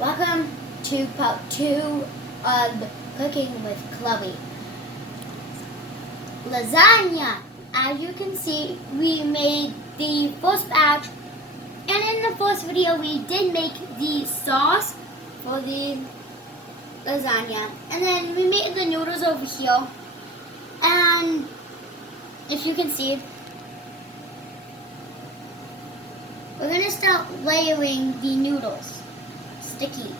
Welcome to part 2 of Cooking with Kloie Lasagna. As you can see, we made the first batch, and in the first video we did make the sauce for the lasagna, and then we made the noodles over here. And if you can see, we're going to start layering the noodles. Sticky.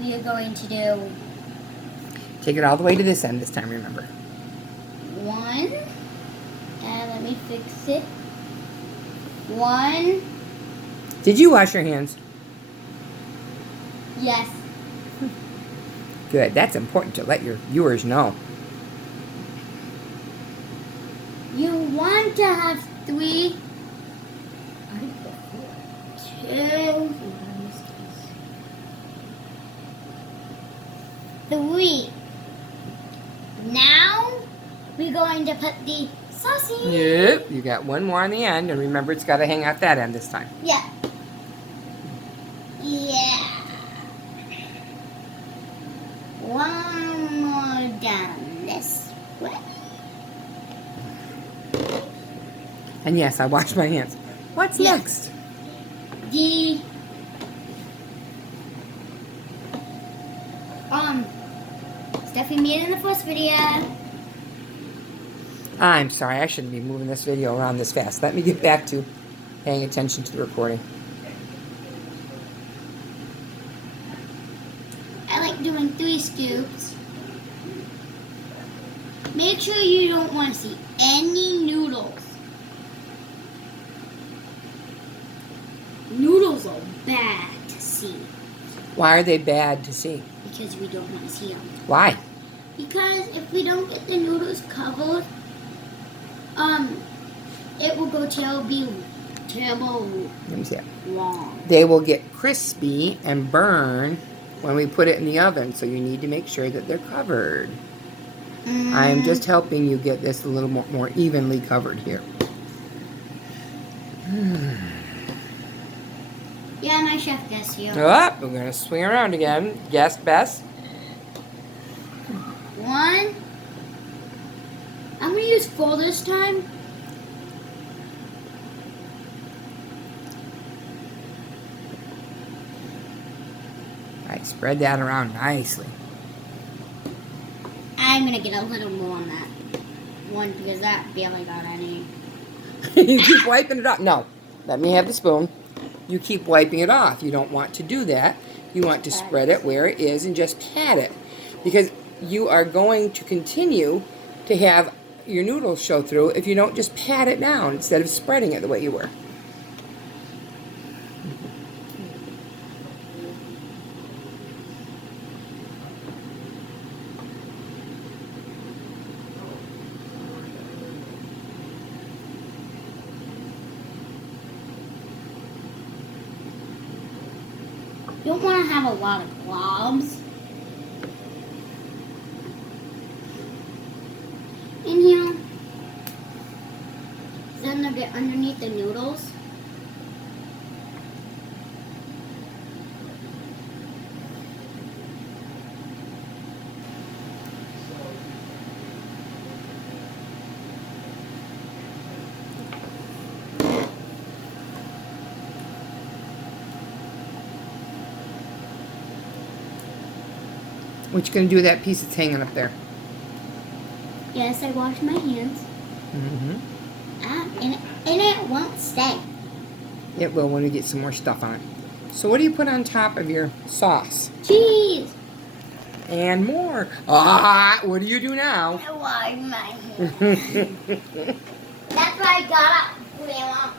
We are going to do Take it all the way to this end this time, remember. 1, and let me fix it. 1. Did you wash your hands? Yes. Good. That's important to let your viewers know. You want to have 3, 2, 3. Now we're going to put the sauce in. Yep. You got one more on the end, and remember it's got to hang out that end this time. Yeah. Yeah. One more down this way. And yes, I washed my hands. What's Yeah. next? The stuff we made in the first video. I'm sorry, I shouldn't be moving this video around this fast. Let me get back to paying attention to the recording. I like doing 3 scoops. Make sure you don't want to see any noodles. Noodles are bad to see Why are they bad to see? because we don't want to see them. Why? Because if we don't get the noodles covered, it will go terrible Let me see it. long. They will get crispy and burn when we put it in the oven, so you need to make sure that they're covered. I am just helping you get this a little more evenly covered here. Yeah, my chef guess here. Oh, we're going to swing around again. Guess best. 1. I'm going to use 4 this time. All right, spread that around nicely. I'm going to get a little more on that 1 because that barely got any. You keep wiping it off. No, let me have the spoon. You keep wiping it off. You don't want to do that. You want to spread it where it is and just pat it. Because you are going to continue to have your noodles show through if you don't just pat it down instead of spreading it the way you were. You don't want to have a lot of globs in here. Then they'll get underneath the noodles. What you going to do with that piece that's hanging up there? Yes, I washed my hands. Mm-hmm. And it won't stay. It will when we get some more stuff on it. So what do you put on top of your sauce? Cheese. And more. Ah, what do you do now? I washed my hands. That's why I got up, Grandma.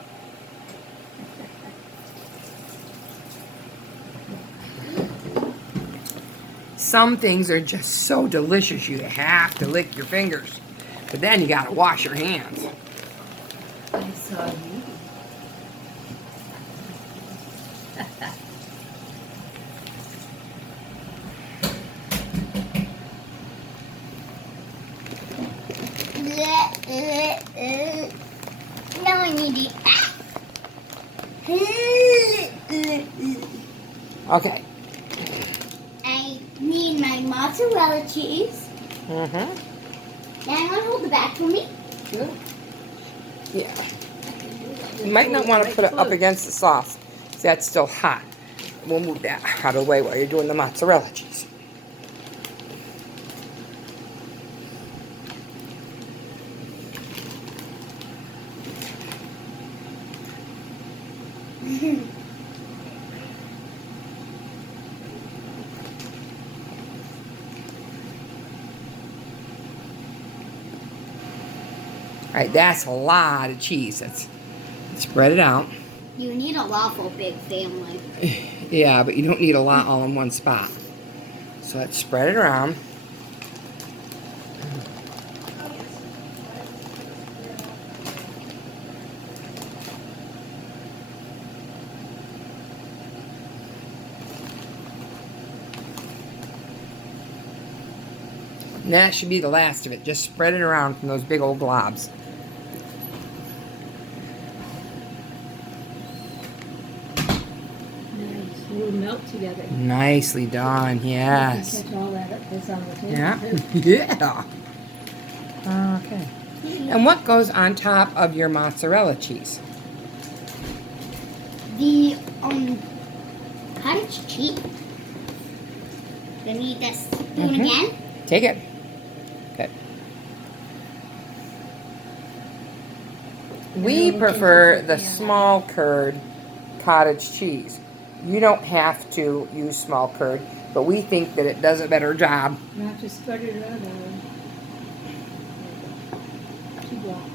Some things are just so delicious you have to lick your fingers. But then you gotta wash your hands. I saw you. Now I need it. Okay. I need my mozzarella cheese. Mm-hmm. Now I'm going to hold the back for me. Sure. Yeah. You might not want to put it up against the sauce. See, that's still hot. We'll move that out of the way while you're doing the mozzarella cheese. All right, that's a lot of cheese. Spread it out. You need a lawful big family. Yeah, but you don't need a lot all in one spot. So let's spread it around. And that should be the last of it. Just spread it around from those big old globs. Nice. We'll melt together. Nicely done, yes. Catch all that up that's on the table. Yeah. Yeah. Okay. And what goes on top of your mozzarella cheese? The cottage cheese. Then we need that spoon again. Take it. Okay. We prefer the small curd cottage cheese. You don't have to use small curd, but we think that it does a better job. You have to spread it around. Two blocks.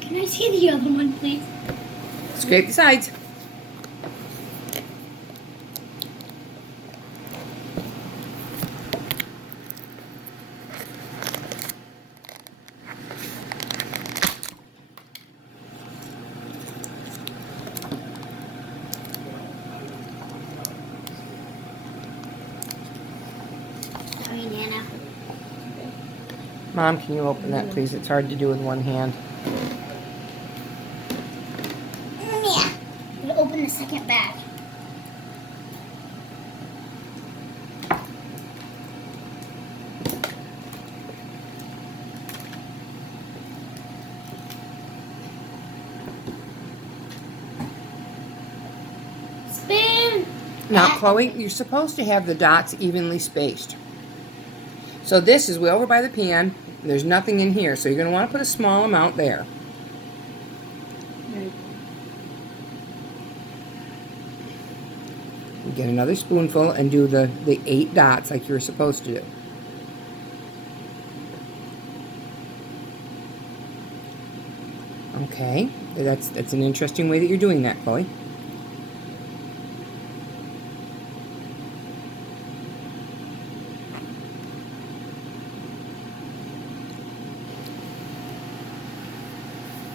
Can I see the other one, please? Scrape the sides. Sorry, Nana. Mom, can you open that, please? It's hard to do with one hand. Yeah. I'm gonna open the second bag. Spoon. Now, Chloe, you're supposed to have the dots evenly spaced. So this is way over by the pan. And there's nothing in here, so you're going to want to put a small amount there. Right. Get another spoonful and do the 8 dots like you were supposed to do. Okay, that's an interesting way that you're doing that, Chloe.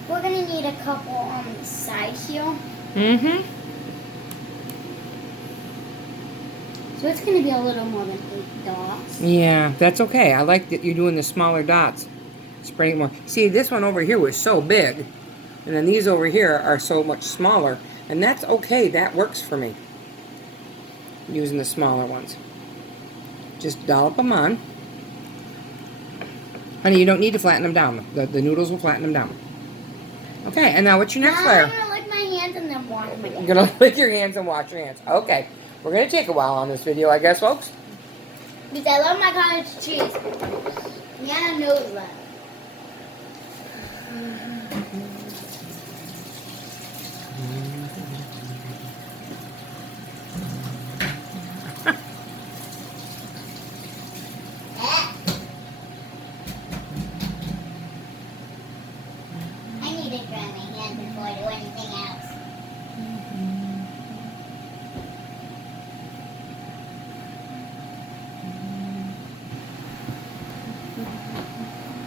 We're gonna need a couple on the side here. Mm-hmm. So it's gonna be a little more than 8 dots. Yeah, that's okay. I like that you're doing the smaller dots. Spreading more. See, this one over here was so big. And then these over here are so much smaller. And that's okay. That works for me. Using the smaller ones. Just dollop them on. Honey, you don't need to flatten them down. The noodles will flatten them down. Okay, and now what's your next Now layer? I'm gonna lick my hands and then wash my hands. You're going to lick your hands and wash your hands. Okay. We're going to take a while on this video, I guess, folks. Because I love my cottage cheese. Nana knows that. I need to dry my hands before I do anything else.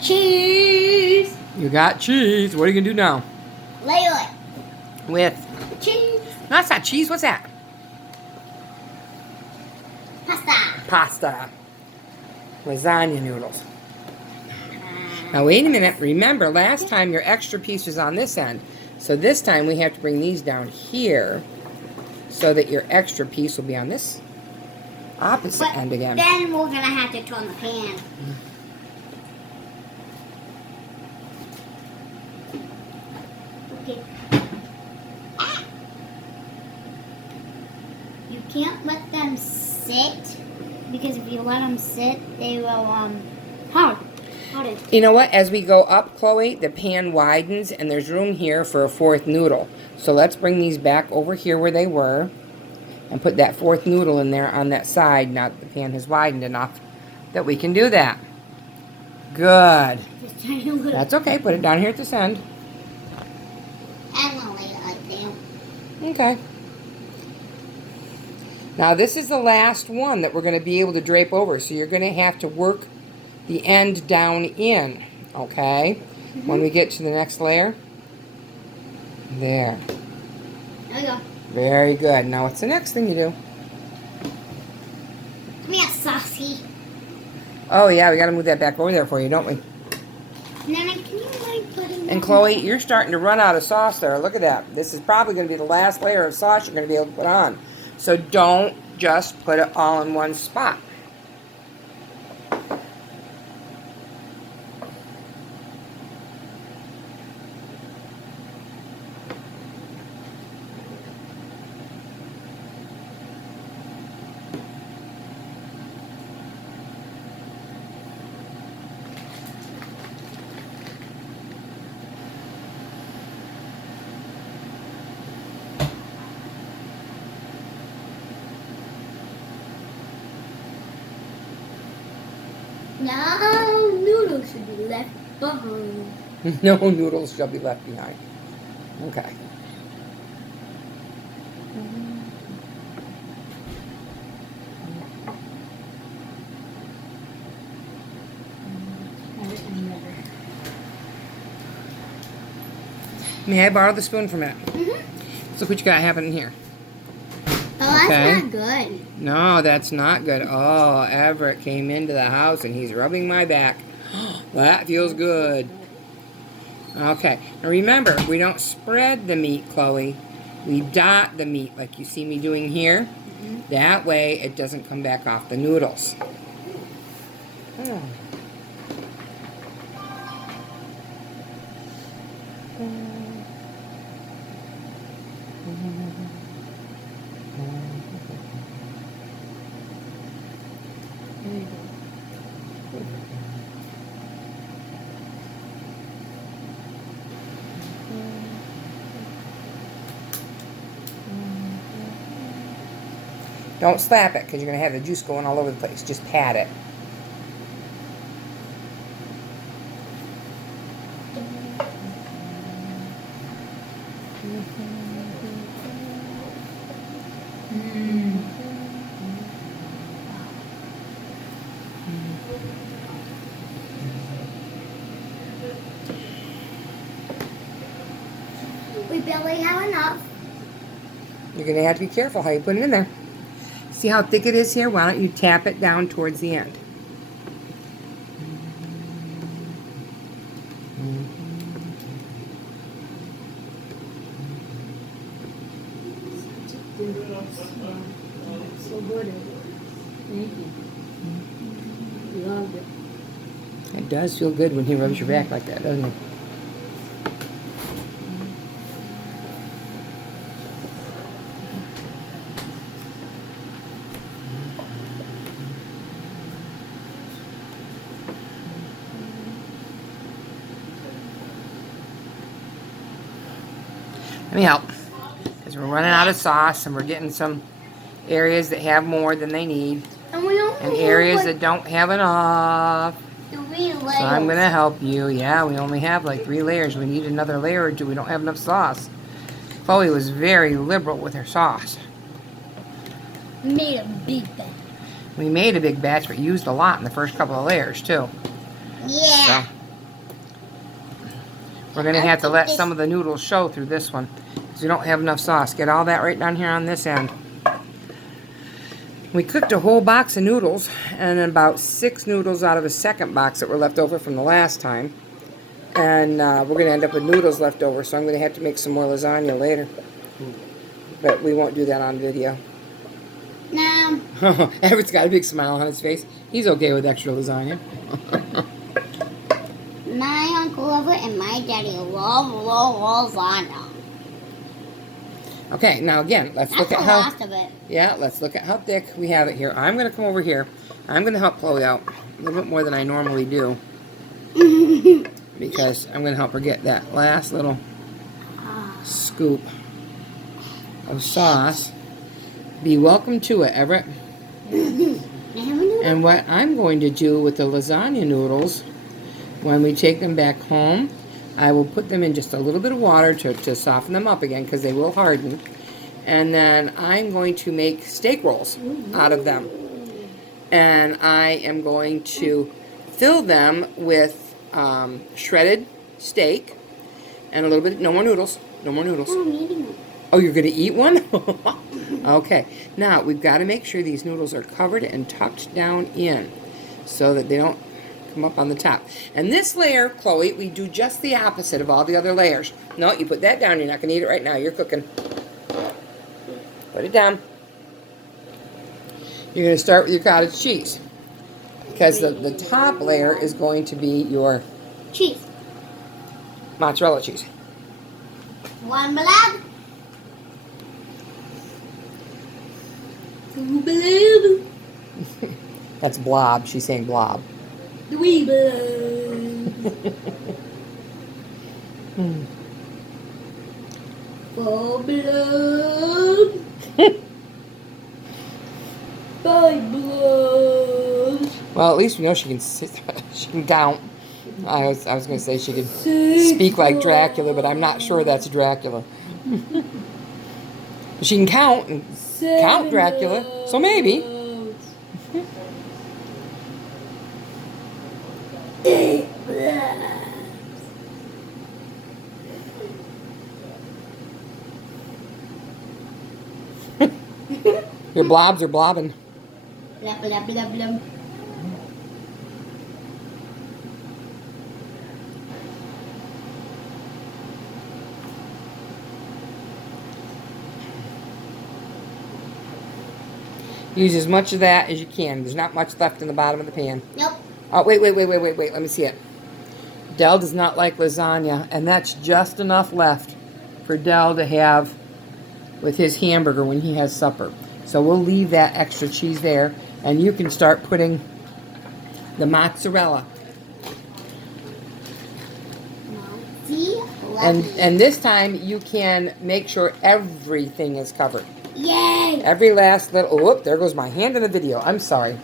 Cheese! You got cheese. What are you going to do now? Layla. With... Cheese! No, that's not cheese. What's that? Pasta. Lasagna noodles. Now wait a minute. Remember, last time your extra piece was on this end. So this time we have to bring these down here so that your extra piece will be on this opposite end again. Then we're going to have to turn the pan. Okay. You can't let them sit, because if you let them sit, they will, harden. You know what? As we go up, Chloe, the pan widens, and there's room here for a fourth noodle. So let's bring these back over here where they were and put that fourth noodle in there on that side. Now that the pan has widened enough that we can do that. Good. Just trying to look. That's okay. Put it down here at this end. I'm going to lay it like that. Okay. Now this is the last one that we're going to be able to drape over. So you're going to have to work the end down in. Okay? When we get to the next layer. There. There we go. Very good. Now what's the next thing you do? Come here, saucy. Oh yeah, we got to move that back over there for you, don't we? Nana, can you mind putting that? And Chloe, you're starting to run out of sauce there. Look at that. This is probably going to be the last layer of sauce you're going to be able to put on. So don't just put it all in one spot. No noodles should be left behind. No noodles shall be left behind. Okay. May I borrow the spoon for a minute? Let's look what you got happening here. Oh, that's Okay. not good. No, that's not good. Oh, Everett came into the house and he's rubbing my back. That feels good. Okay. Now remember, we don't spread the meat, Chloe. We dot the meat like you see me doing here. That way it doesn't come back off the noodles. Oh. Don't slap it because you're going to have the juice going all over the place. Just pat it. We barely have enough. You're going to have to be careful how you put it in there. See how thick it is here? Why don't you tap it down towards the end? So good. Thank you. Loved it. It does feel good when he rubs your back like that, doesn't it? Let me help. Because we're running out of sauce and we're getting some areas that have more than they need. And we only And have areas like that don't have enough. 3 layers. So I'm going to help you. Yeah, we only have like 3 layers. We need another layer or 2. We don't have enough sauce. Chloe was very liberal with her sauce. Made a big batch. We made a big batch, but used a lot in the first couple of layers, too. Yeah. So we're going to have to let some of the noodles show through this one. Because we don't have enough sauce. Get all that right down here on this end. We cooked a whole box of noodles, and then about 6 noodles out of a second box that were left over from the last time. And we're going to end up with noodles left over, so I'm going to have to make some more lasagna later. But we won't do that on video. No. Everett's got a big smile on his face. He's okay with extra lasagna. My Uncle Everett and my daddy love lasagna. Okay, now again, let's look That's at the how... last of it. Yeah, let's look at how thick we have it here. I'm going to come over here. I'm going to help Chloe out a little bit more than I normally do. Because I'm going to help her get that last little scoop of sauce. Be welcome to it, Everett. And what I'm going to do with the lasagna noodles, when we take them back home, I will put them in just a little bit of water to soften them up again, because they will harden. And then I'm going to make steak rolls out of them. And I am going to fill them with shredded steak and a little bit, no more noodles, no more noodles. Oh, I'm eating it. Oh, you're going to eat one? Okay. Now, we've got to make sure these noodles are covered and tucked down in so that they don't come up on the top. And this layer, Chloe, we do just the opposite of all the other layers. No, you put that down. You're not going to eat it right now. You're cooking. Put it down. You're going to start with your cottage cheese, because the top layer is going to be your Cheese. mozzarella cheese. One blob. Two blob. That's blob. She's saying blob. Three blob. Four blob. Five blobs. Well, at least we know she can she can count. I was going to say she could speak like Dracula, but I'm not sure that's Dracula. She can count and count Dracula, so maybe. Eight blobs. Your blobs are blobbing. Blub, blub, blub, blub. Use as much of that as you can. There's not much left in the bottom of the pan. Nope. Oh, wait. Let me see it. Dell does not like lasagna, and that's just enough left for Dell to have with his hamburger when he has supper. So we'll leave that extra cheese there, and you can start putting the mozzarella. And this time you can make sure everything is covered. Yay! Every last little... Oh, whoop, there goes my hand in the video. I'm sorry.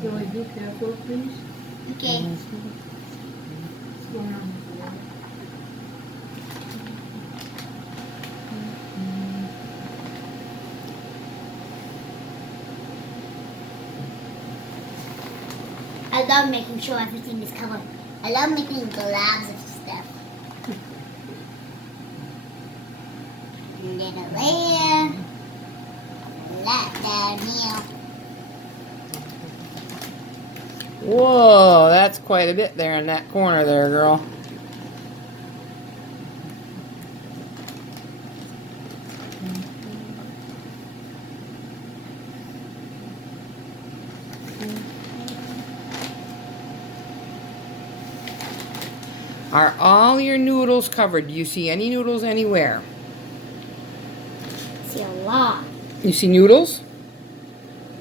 Joey, be careful, please. Okay. What's going on with the water? I love making sure everything is covered. I love making globs of stuff. And then a layer. That down here. Whoa, that's quite a bit there in that corner there, girl. Are all your noodles covered? Do you see any noodles anywhere? I see a lot. You see noodles?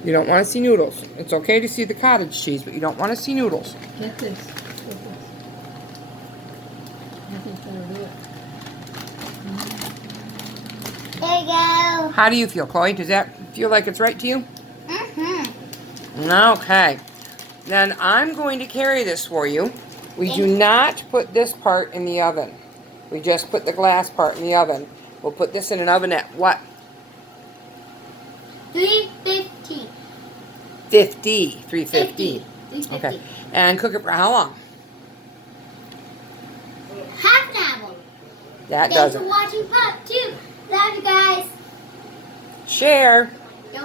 You don't want to see noodles. It's okay to see the cottage cheese, but you don't want to see noodles. Get this. Get this. I think that'll do it. There you go. How do you feel, Chloe? Does that feel like it's right to you? Mm-hmm. Okay. Then I'm going to carry this for you. We do not put this part in the oven. We just put the glass part in the oven. We'll put this in an oven at what? 350. 350. 350. Okay. And cook it for how long? Half an hour. That Thanks does for it. watching part 2. Love you guys. Share.